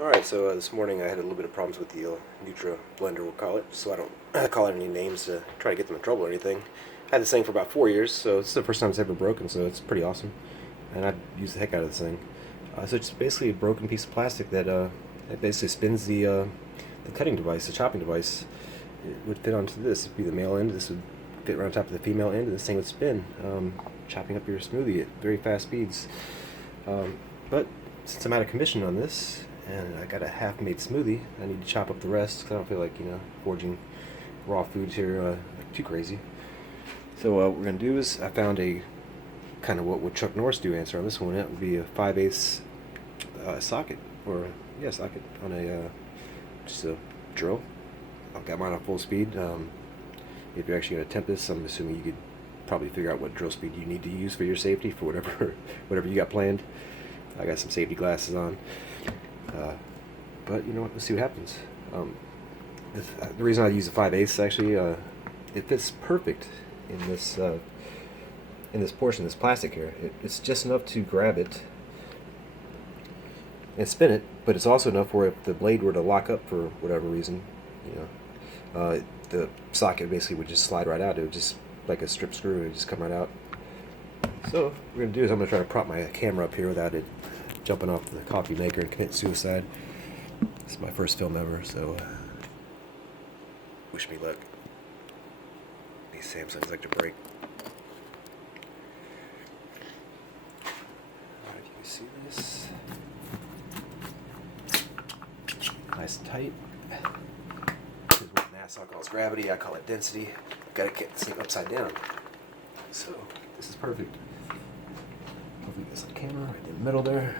Alright, so this morning I had a little bit of problems with the Nutribullet, we'll call it, so I don't call it any names to try to get them in trouble or anything. I had this thing for about 4 years, so it's the first time it's ever broken, so it's pretty awesome. And I've used the heck out of this thing. So it's basically a broken piece of plastic that it basically spins the cutting device, the chopping device. It would fit onto this. It'd be the male end, this would fit right on top of the female end, and this thing would spin, chopping up your smoothie at very fast speeds. But since I'm out of commission on this, and I got a half-made smoothie, I need to chop up the rest because I don't feel like, forging raw foods here like too crazy. So what we're going to do is I found a kind of what would Chuck Norris do answer on this one. It would be a 5/8 socket, or socket on a just a drill. I've got mine on full speed. If you're actually going to attempt this, I'm assuming you could probably figure out what drill speed you need to use for your safety for whatever you got planned. I got some safety glasses on. But you know what, let's see what happens. The reason I use the 5/8 actually, it fits perfect in this portion, this plastic here. It's just enough to grab it and spin it, but it's also enough where if the blade were to lock up for whatever reason, the socket basically would just slide right out. It would just, like a strip screw, it would just come right out. So what we're going to do is I'm going to try to prop my camera up here without it jumping off the coffee maker and commit suicide. This is my first film ever, so wish me luck. These Samsungs like to break. Alright, can you see this? Nice and tight. This is what NASA calls gravity, I call it density. Gotta get this thing upside down. So, this is perfect. Hopefully you guys on camera right in the middle there.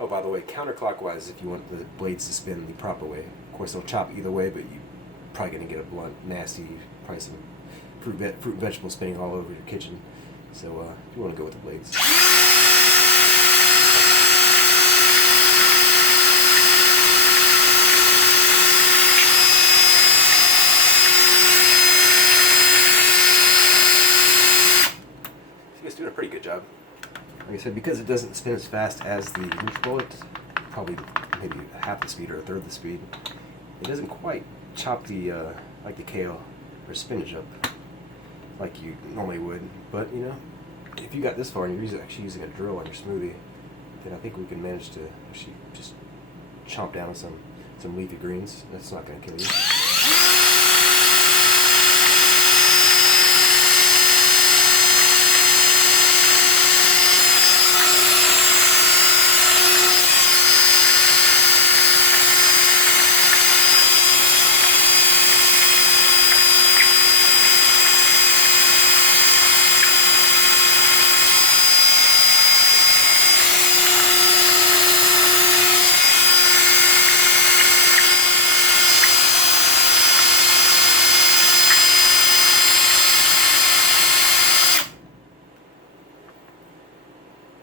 Oh, by the way, counterclockwise if you want the blades to spin the proper way. Of course, they'll chop either way, but you're probably going to get a blunt, nasty, probably some fruit and vegetable spinning all over your kitchen. So if you want to go with the blades. It's doing a pretty good job. Like I said, because it doesn't spin as fast as the Nutribullet, probably maybe half the speed or a third the speed, it doesn't quite chop the like the kale or spinach up like you normally would. But if you got this far and you're actually using a drill on your smoothie, then I think we can manage to actually just chomp down on some leafy greens. That's not going to kill you.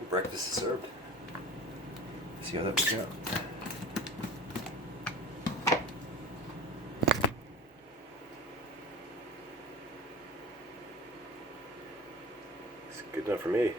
Breakfast is served. See how that works out. It's good enough for me.